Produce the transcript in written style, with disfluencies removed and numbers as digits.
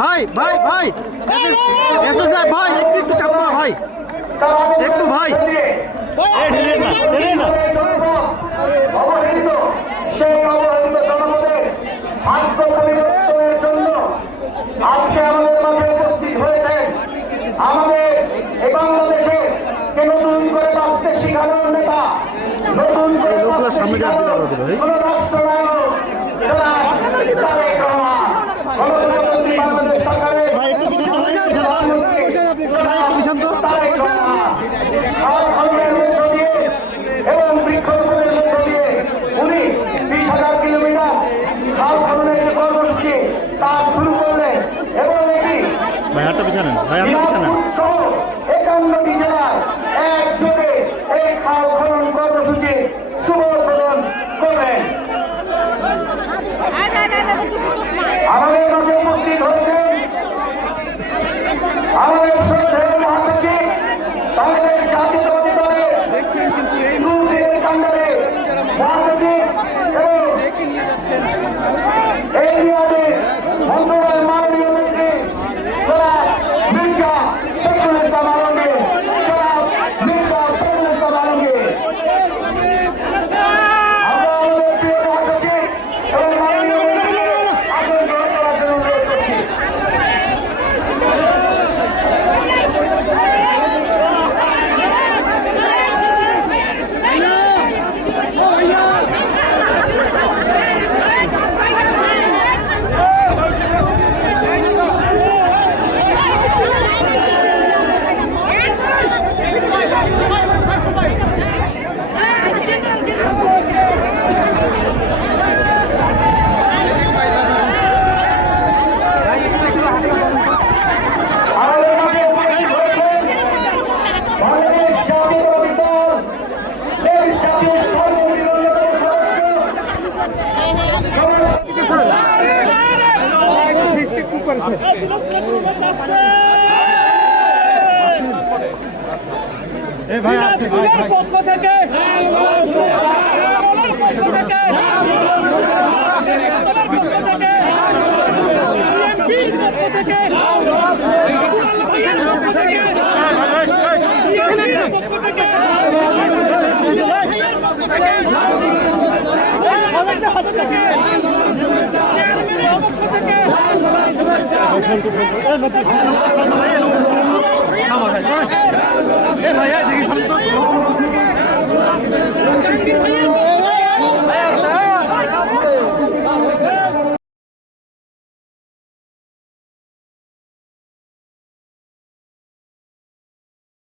ভাই ভাই ভাই এসএসআই ভাই একটু চাপ দাও ভাই, একটু ভাই আজকে আমাদের মাঝে উপস্থিত হয়েছে আমাদের এই বাংলাদেশে নতুন করে বাঁচতে শিখানোর নেতা, নতুন করে সামনে যাবে রাষ্ট্রনায়ক তারেক রহমান, বাংলাদেশ সরকারের এবং বৃক্ষরোপণের মধ্য দিয়ে উনি 20,000 কিলোমিটার খাল খননের যে কর্মসূচি তা শুরু করলেন এবং এটি 51টি জেলায় একযোগে এই খাল খনন কর্মসূচি শুভ উদ্বোধন করলেন। আমাদের মাঝে উপস্থিত হয়েছেন আমাদের শ্রদ্ধেয় মহাসচিব বাংলাদেশ জাতীয়তাবাদী দলের দুদিনের কাণ্ডারে মহাসচিব এবং এই মেয়াদে মন্ত্রণালয়ের মাননীয় মন্ত্রী জনাব মির্জা ফখরুল ইসলাম আলমগীর, জনাব মির্জা ফখরুল ইসলাম আলমগীর। আমরা আমাদের প্রিয় মহাসচিব এবং মাননীয় মন্ত্রীকে আসন গ্রহণ করার জন্য অনুরোধ করছি। পক্ষ থেকে ভাইয়া দেখি